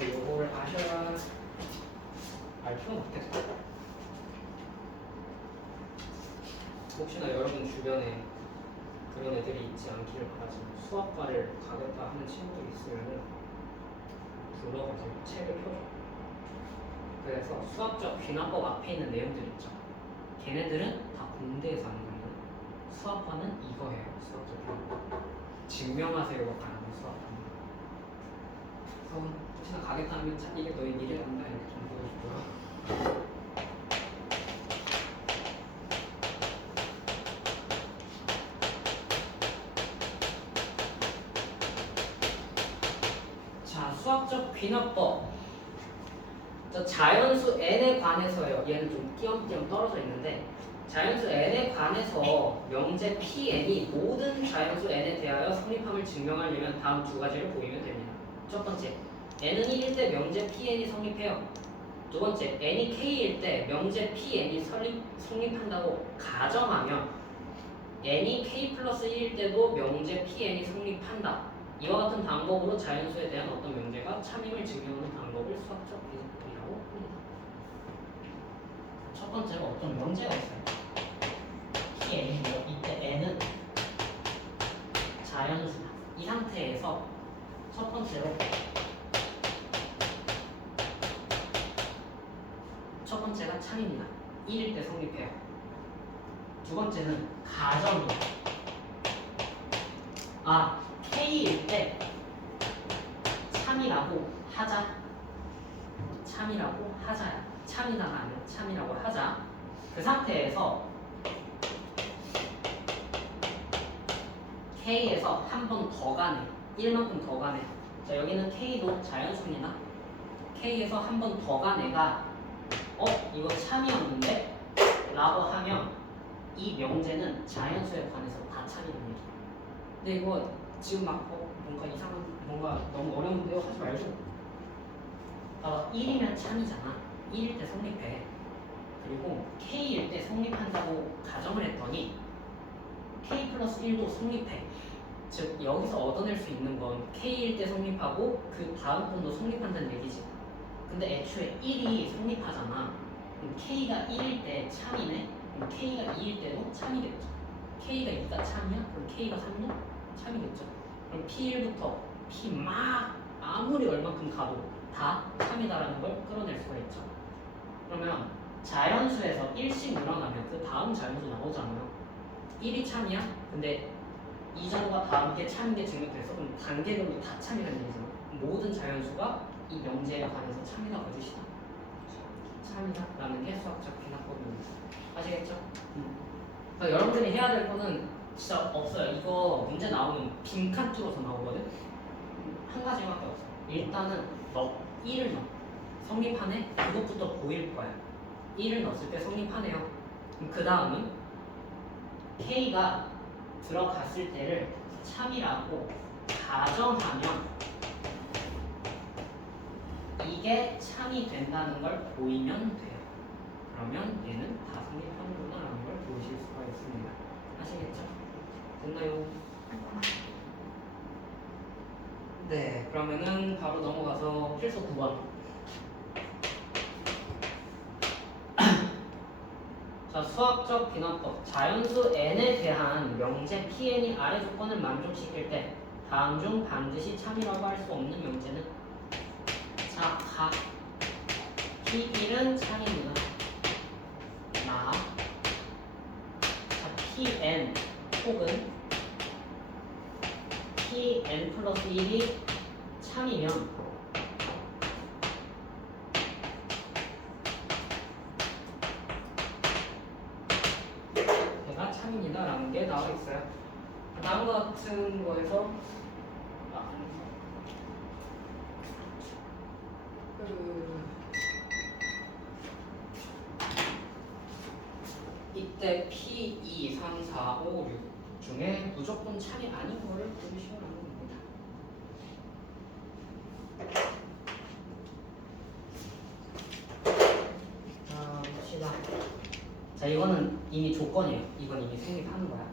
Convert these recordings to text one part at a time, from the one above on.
요거를 아셔야 알 필요는 없겠다. 혹시나 여러분 주변에 그런 애들이 있지 않기를 바라지만 수학과를 가겠다 하는 친구들이 있으면은 불러가지고 책을 펴줘. 그래서 수학적 귀납법 앞에 있는 내용들 있죠. 걔네들은 다 공대에서 하는 거예요. 수학과는 이거예요. 수학적 귀납법. 증명하세요가 가능한 수학과는. 그래서 혹시나 가겠다면 이게 너희 미래란다 이렇게 좀 보여주고요. 자, 수학적 귀납법. 저 자연수 n에 관해서요. 얘는 좀 띄엄띄엄 떨어져 있는데 자연수 n에 관해서 명제 Pn이 모든 자연수 n에 대하여 성립함을 증명하려면 다음 두 가지를 보이면 됩니다. 첫 번째, n은 1일 때 명제 Pn이 성립해요. 두 번째, n이 k일 때 명제 Pn이 성립한다고 가정하면 n이 k 플러스 1일 때도 명제 Pn이 성립한다. 이와 같은 방법으로 자연수에 대한 어떤 명제가 참임을 증명하는 방법을 수학적 귀납법이라고 합니다. 첫 번째로 어떤 명제가 있어요. Pn이고요. 이때 n은 자연수다. 이 상태에서 첫 번째로 첫 번째가 참입니다. 1일 때 성립해요. 두 번째는 가정입니다. K일 때 참이라고 하자. 참이라고 하자야. 참이다가 아니라 참이라고 하자. 그 상태에서 K에서 한 번 더 가네. 1만큼 더 가네. 자, 여기는 K도 자연수입니다. K에서 한 번 더 가네가 이거 참이었는데? 라고 하면 이 명제는 자연수에 관해서 다 참이랍니다. 근데 이거 지금 막 뭔가 이상한 뭔가 너무 어려운데요? 하지 말고 1이면 참이잖아. 1일 때 성립해. 그리고 K일 때 성립한다고 가정을 했더니 K 플러스 1도 성립해. 즉 여기서 얻어낼 수 있는 건 K일 때 성립하고 그 다음 번도 성립한다는 얘기지. 근데 애초에 1이 성립하잖아. 그럼 K가 1일 때 참이네. 그럼 K가 2일 때도 참이겠죠. K가 2가 참이야? 그럼 K가 3도 참이겠죠. 그럼 P1부터 P 막 아무리 얼만큼 가도 다 참이다라는 걸 끌어낼 수가 있죠. 그러면 자연수에서 1씩 늘어나면 그 다음 자연수 나오잖아요. 1이 참이야? 근데 이전과 다음 게 참인 게 증명돼서 그럼 단계별로 다 참이라는 얘기잖아. 모든 자연수가 이 명제에 관해서 참이다 거짓이다. 참이다라는 게 수학적 귀납법입니다. 아시겠죠? 그러니까 여러분들이 해야 될 거는 진짜 없어요. 이거 문제 나오면 빈칸 뚫어서 나오거든. 한 가지밖에 없어. 일단은 1을 넣어. 성립하네? 그것부터 보일 거야. 1을 넣었을 때 성립하네요. 그 다음은 K가 들어갔을 때를 참이라고 가정하면 이게 참이 된다는 걸 보이면 돼요. 그러면 얘는 다 성립하는구나 라는 걸 보실 수가 있습니다. 아시겠죠? 됐나요? 네, 그러면은 바로 넘어가서 필수 9번. 자, 수학적 귀납법. 자연수 n에 대한 명제 Pn이 아래 조건을 만족시킬 때 다음 중 반드시 참이라고 할 수 없는 명제는 자, P1은 참입니다. 자, Pn 혹은 Pn 플러스 1이 참이면 얘가 참입니다 라는 게 나와 있어요. 다음과 같은 거에서 이때 P, 2, 3, 4, 5, 6 중에 무조건 참이 아닌 거를 고르시라는 겁니다. 자, 봅시다. 자, 이거는 이미 조건이에요. 이건 이미 성립하는 거야.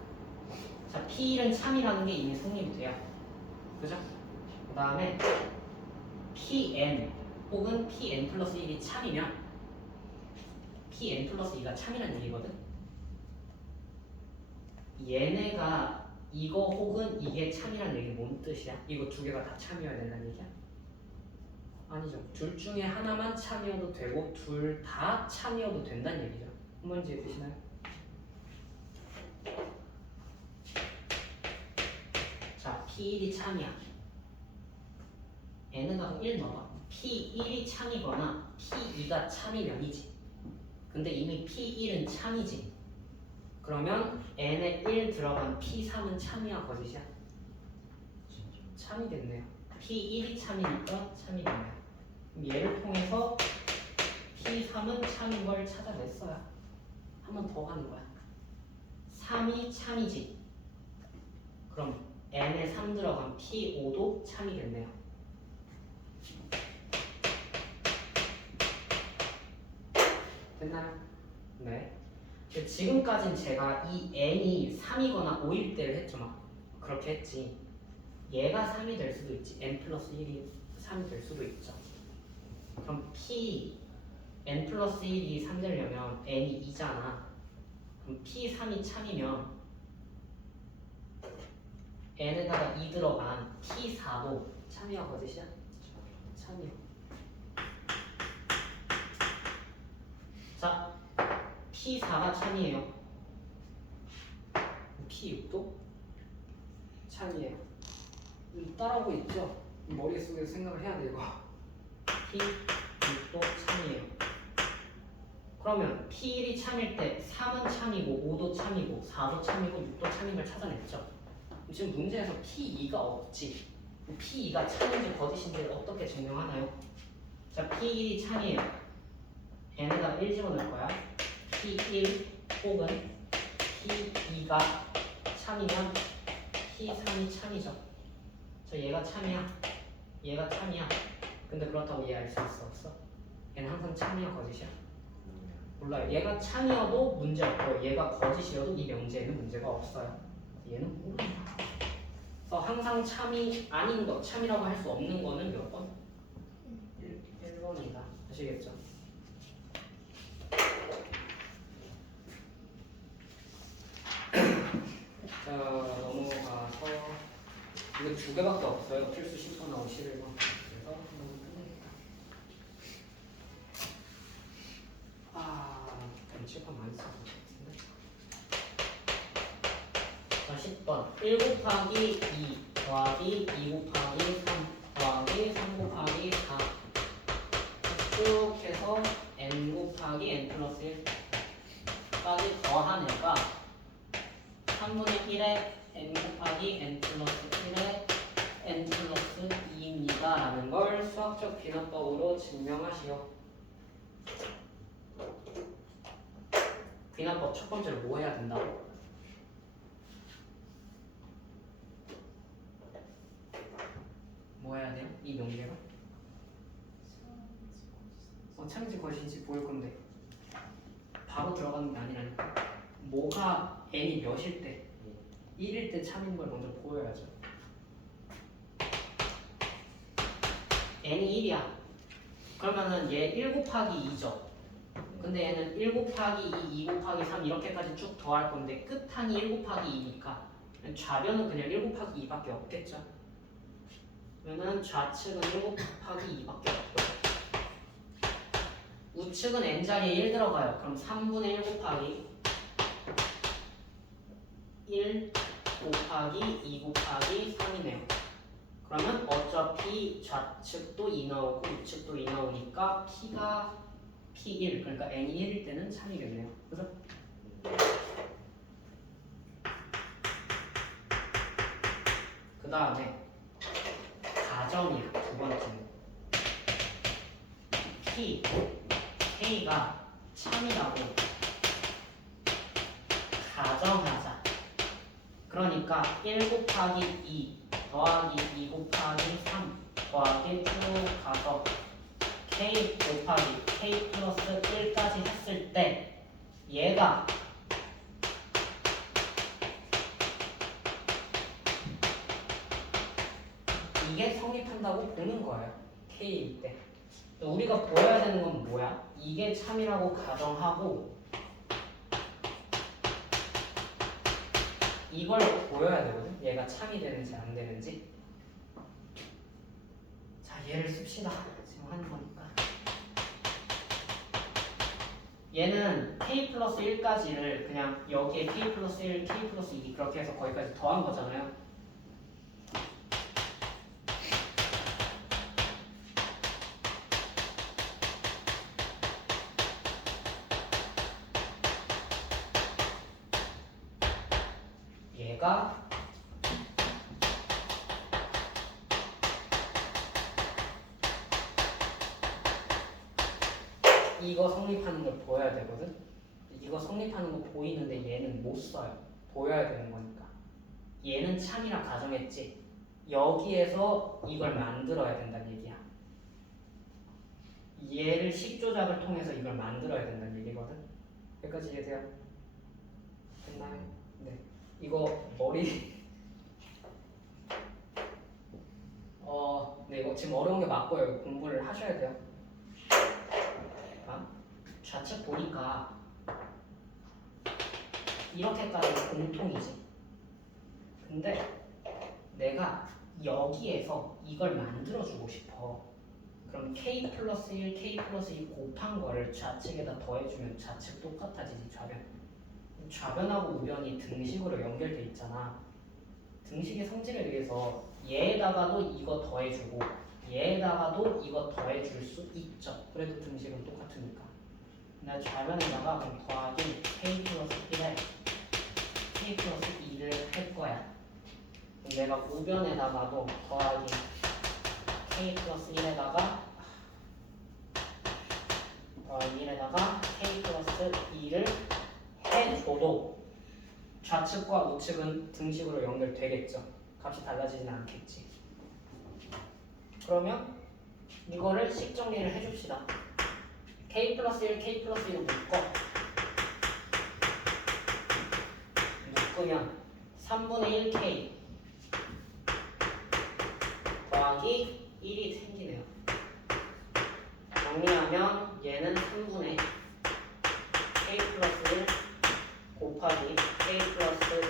자, P1은 참이라는 게 이미 성립이 돼요. 그죠? 그 다음에 Pn 혹은 Pn 플러스 1이 참이면 Pn 플러스 2가 참이란 얘기거든. 얘네가 이거 혹은 이게 참이란 얘기 뭔 뜻이야? 이거 두 개가 다 참이어야 된다는 얘기야? 아니죠. 둘 중에 하나만 참이어도 되고 둘 다 참이어도 된다는 얘기죠. 한번 이해 되시나요? 자, P1이 참이야. n에다가 1 넣어봐. P1이 참이거나 P2가 참이면이지. 근데 이미 P1은 참이지. 그러면 n에 1 들어간 P3은 참이야 거짓이야? 참이겠네요. P1이 참이니까 참이겠네요. 그럼 얘를 통해서 P3은 참인 걸 찾아냈어요. 한 번 더 가는 거야. 3이 참이지. 그럼 n에 3 들어간 P5도 참이겠네요. 됐나요? 네. 지금까지는 제가 이 n이 3이거나 5일 때를 했죠. 막 그렇게 했지. 얘가 3이 될 수도 있지. n 플러스 1이 3이 될 수도 있죠. 그럼 p n 플러스 1이 3 되려면 n이 2잖아. 그럼 p3이 참이면 n에다가 2 들어간 p4도 참이야 거짓이야? 참이야. 자, p4가 참이에요. p6도 참이에요. 따라오고 있죠? 머릿속에 생각을 해야 돼 이거. P6도 참이에요. 그러면 P1이 참일 때 3은 참이고 5도 참이고 4도 참이고 6도 참인 걸 찾아냈죠. 지금 문제에서 P2가 없지. P2가 참인지 거짓인지 어떻게 증명하나요? 자, P1이 참이에요. n에다 1 집어넣을 거야. P1 혹은 P2가 참이면 P3이 참이죠. 자, 얘가 참이야. 얘가 참이야. 근데 그렇다고 얘 알 수 있어 없어? 얘는 항상 참이야 거짓이야? 몰라요. 얘가 참이어도 문제 없고 얘가 거짓이어도 이 명제에는 문제가 없어요. 얘는 모릅니다. 그래서 항상 참이 아닌 거, 참이라고 할 수 없는 거는 몇 번? 1번이다. 아시겠죠? 자, 넘어가서 이거 두 개밖에 없어요. 필수 10번 나오고 11번. 그래서 한번 끝내겠다. 칠판 많이 써서 자, 10번 1 곱하기 2 더하기 2 곱하기 3 더하기 3 곱하기 4 쭉 해서 n 곱하기 n 플러스 1까지 더하니까 3분의 1에 n 곱하기 n 플러스 1에 n 플러스 2입니다 라는 걸 수학적 비납법으로 증명하시오. 비납법 첫 번째로 뭐 해야 된다고? 뭐 해야 돼요? 이 명제가? 참인지 거짓인지 보일 건데 바로 들어가는 게 아니라니까. 뭐가 n이 몇일 때? 1일 때 참인 걸 먼저 보여야죠. n이 1이야. 그러면은 얘 1 곱하기 2죠. 근데 얘는 1 곱하기 2, 2 곱하기 3 이렇게까지 쭉 더할 건데 끝한이 1 곱하기 2니까 좌변은 그냥 1 곱하기 2밖에 없겠죠. 그러면 좌측은 1 곱하기 2밖에 없고 우측은 n자리에 1 들어가요. 그럼 3분의 1 곱하기 1 곱하기 2 곱하기 3이네요. 그러면 어차피 좌측도 2 나오고 우측도 2 나오니까 p가 P1 그러니까 n이 1일 때는 참이겠네요. 그죠? 그 다음에 가정이야. 두 번째는 P, K가 참이라고 가정하자. 그러니까 1 곱하기 2 더하기 2 곱하기 3 더하기 쭉 가서 K 곱하기 K 플러스 1까지 했을 때 얘가 이게 성립한다고 보는 거예요. K일 때. 우리가 보여야 되는 건 뭐야? 이게 참이라고 가정하고 이걸 보여야 되거든? 얘가 참이 되는지 안 되는지. 자, 얘를 씁시다. 지금 하는 거니까. 얘는 K 플러스 1까지를 그냥 여기에 K 플러스 1, K 플러스 2 그렇게 해서 거기까지 더한 거잖아요. 얘가 이거 성립하는 걸 보여야 되거든? 이거 성립하는 거 보이는데 얘는 못 써요. 보여야 되는 거니까. 얘는 참이라 가정했지. 여기에서 이걸 만들어야 된다는 얘기야. 얘를 식조작을 통해서 이걸 만들어야 된다는 얘기거든? 여기까지 이해돼요? 됐나요? 네. 이거 머리 네, 이거 지금 어려운 게 맞고요. 공부를 하셔야 돼요. 좌측 보니까 이렇게까지 공통이지. 근데 내가 여기에서 이걸 만들어주고 싶어. 그럼 K 플러스 1, K 플러스 2 곱한 거를 좌측에다 더해주면 좌측 똑같아지지, 좌변. 좌변하고 우변이 등식으로 연결돼 있잖아. 등식의 성질을 위해서 얘에다가도 이거 더해주고 얘에다가도 이거 더해줄 수 있죠. 그래도 등식은 똑같으니까. 나 좌변에다가 그럼 더하기 K 플러스 1에 K 플러스 2를 할 거야. 내가 우변에다가도 더하기 K 플러스 1에다가 더하기 1에다가 K 플러스 2를 해줘도 좌측과 우측은 등식으로 연결되겠죠. 값이 달라지지는 않겠지. 그러면 이거를 식 정리를 해줍시다. K 플러스 1, K 플러스 2로 묶으면 3분의 1K 더하기 1이 생기네요. 정리하면 얘는 3분의 K 플러스 1 곱하기 K 플러스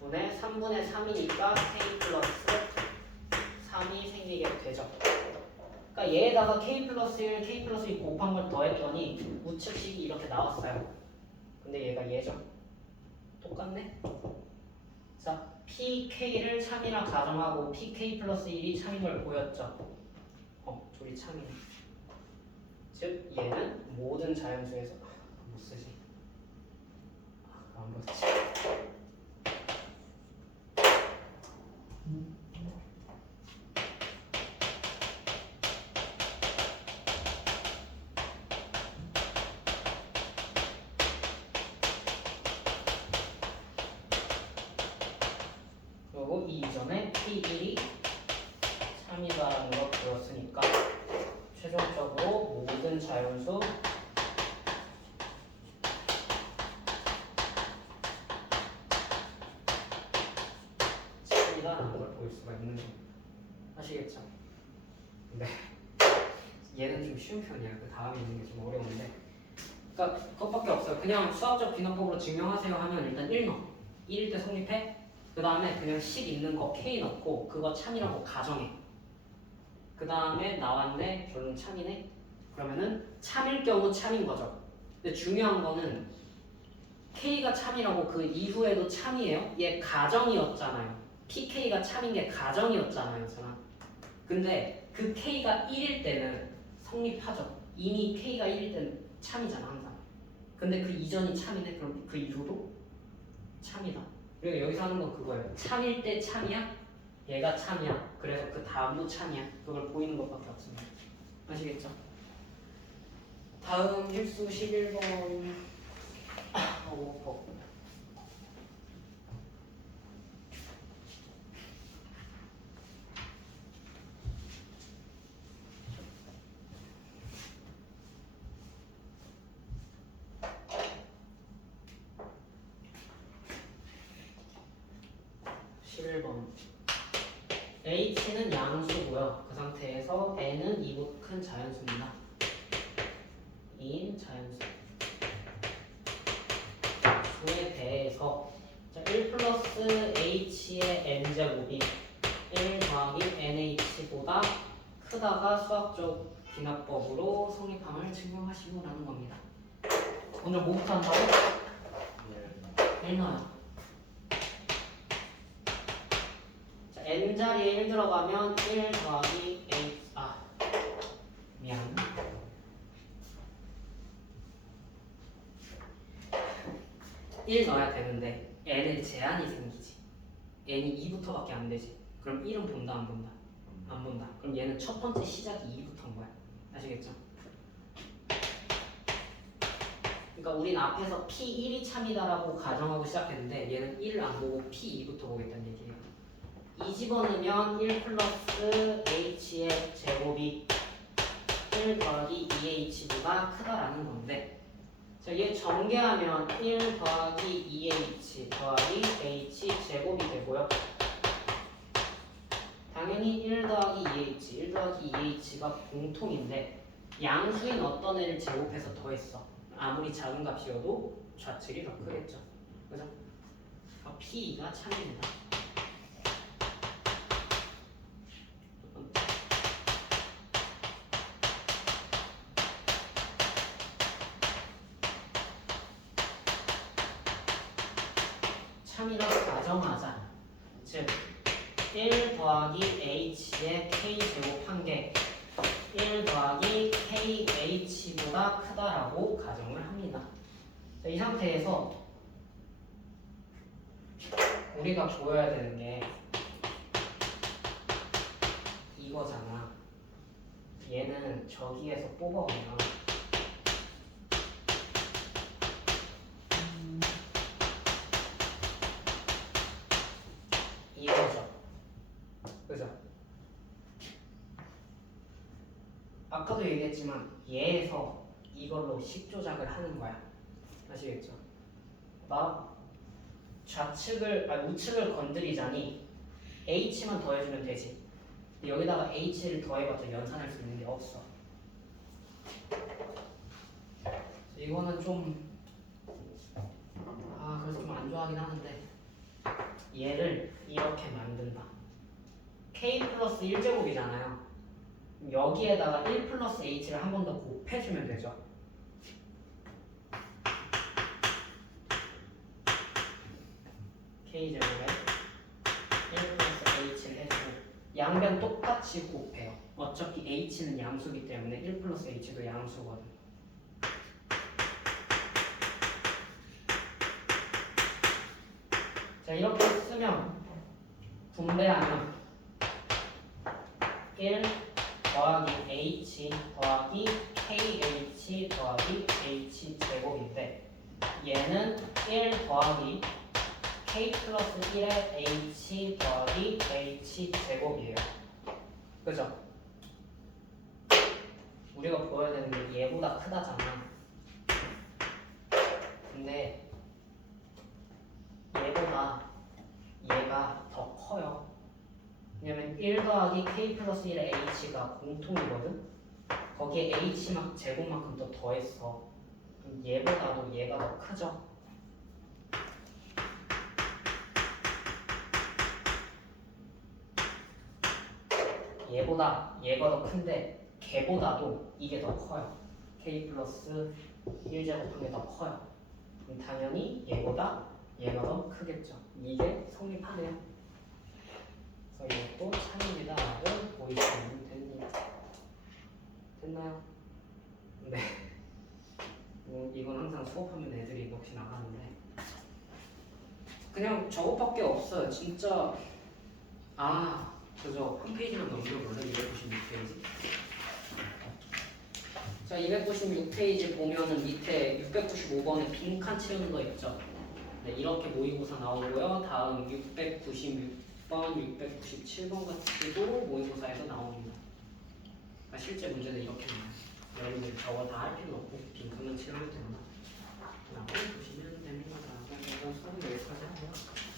2분의 3분의 3이니까 K 플러스 3이 생기게 되죠. 그러니까 얘에다가 K 플러스 1, K 플러스 2 곱한 걸 더했더니 우측식이 이렇게 나왔어요. 근데 얘가 얘죠. 똑같네? 자, PK를 참이라 가정하고 PK 플러스 1이 참인 걸 보였죠. 둘이 참이네. 즉 얘는 모든 자연 중에서 못 쓰지. 안 그렇지. 그리고 이전에 P1이 3이다라는 걸 보였으니까 최종적으로 모든 자연수 라는 걸 볼 수가 있는 겁니다. 아시겠죠? 네. 얘는 좀 쉬운 편이야. 그 다음에 있는 게 좀 어려운데. 그러니까 그것밖에 없어요. 그냥 수학적 비난법으로 증명하세요 하면 일단 1 넣어. 1일 때 성립해. 그 다음에 그냥 식 있는 거 K 넣고 그거 참이라고 가정해. 그 다음에 나왔네. 결론 참이네. 그러면은 참일 경우 참인 거죠. 근데 중요한 거는 K가 참이라고 그 이후에도 참이에요. 얘 가정이었잖아요. PK가 참인 게 가정이었잖아요. 근데 그 K가 1일 때는 성립하죠. 이미 K가 1일 때는 참이잖아 항상. 근데 그 이전이 참이네. 그럼 그 이후도 참이다. 그리고 여기서 하는 건 그거예요. 참일 때 참이야? 얘가 참이야. 그래서 그 다음도 참이야. 그걸 보이는 것밖에 없습니다. 아시겠죠? 다음 일수 11번 11번 H는 양수고요. 그 상태 상태에서 n은 2보다 큰 자연수입니다. 2인 자연수 수에 대해서 자, 1 플러스 h의 n제곱이 1 더하기 nh보다 크다가 수학적 기납법으로 성립함을 증명하시고라는 겁니다. 오늘 뭐부터 한다고? 1 넣어요. 자, n 자리에 1 들어가면 1 더하기 h 미안 1 넣어야 되는데 n에 제한이 생기지. n이 2부터밖에 안 되지. 그럼 1은 본다 안 본다? 안 본다. 그럼 얘는 첫 번째 시작이 2부터인 거야. 아시겠죠? 그러니까 우린 앞에서 P1이 참이다라고 가정하고 시작했는데 얘는 1을 안 보고 P2부터 보겠다는 얘기예요. 2 집어넣으면 1 플러스 h의 제곱이 1 더하기 2h보다 크다라는 건데 자, 얘 전개하면 1 더하기 2h 더하기 h 제곱이 되고요. 당연히 1 더하기 2h, 1 더하기 2h가 공통인데 양수인 어떤 애를 제곱해서 더했어. 아무리 작은 값이어도 좌측이 더 크겠죠. 그죠? P가 참입니다. 참이라고 가정하자. 즉 1 더하기 h의 k제곱 한 개 1 더하기 kh보다 크다라고 가정을 합니다. 자, 이 상태에서 우리가 보여야 되는 게 이거잖아. 얘는 저기에서 뽑아오면 이거죠. 그죠? 아까도 얘기했지만 얘에서 이걸로 식 조작을 하는 거야. 아시겠죠? 나 우측을 건드리자니 h만 더해주면 되지. 여기다가 h를 더해봤자 연산할 수 있는 게 없어. 이거는 좀 그래서 좀 안 좋아하긴 하는데 얘를 이렇게 만든다. k 플러스 1제곱이잖아요. 여기에다가 1 플러스 h를 한 번 더 곱해주면 되죠. k제곱에 1 플러스 h를 해주고 양변 똑같이 곱해요. 어차피 h는 양수기 때문에 1 플러스 h도 양수거든. 자, 이렇게 쓰면 분배하면 1 더하기 h 더하기 kh 더하기 h 제곱인데 얘는 1 더하기 k 플러스 1의 h 더하기 h 제곱이에요. 그죠? 우리가 보여야 되는 게 얘보다 크다잖아. 근데 얘보다 얘가 더 커요. 왜냐면 1 더하기 k 플러스 1의 h가 공통이거든? 거기에 h 제곱만큼 더 더했어. 그럼 얘보다도 얘가 더 크죠? 얘보다 얘가 더 큰데 걔보다도 이게 더 커요. k 플러스 1제곱한 게 더 커요. 그럼 당연히 얘보다 얘가 더 크겠죠. 이게 성립하네요. 그래서 이것도 참입니다 라고 보이시면 됩니다. 됐나요? 네. 이건 항상 수업하면 애들이 넋이 나가는데 그냥 저것밖에 없어요. 진짜 그죠. 한 페이지만 넘겨볼래? 296페이지. 자, 296페이지 보면은 밑에 695번에 빈칸 채우는 거 있죠. 네, 이렇게 모의고사 나오고요. 다음 696번, 697번 같이도 모의고사에서 나옵니다. 그러니까 실제 문제는 이렇게 나와요. 여러분들 저거 다 할 필요 없고 빈칸만 채우면 된다. 라고 보시면 됩니다. 그래서 수업은 여기까지 하고요.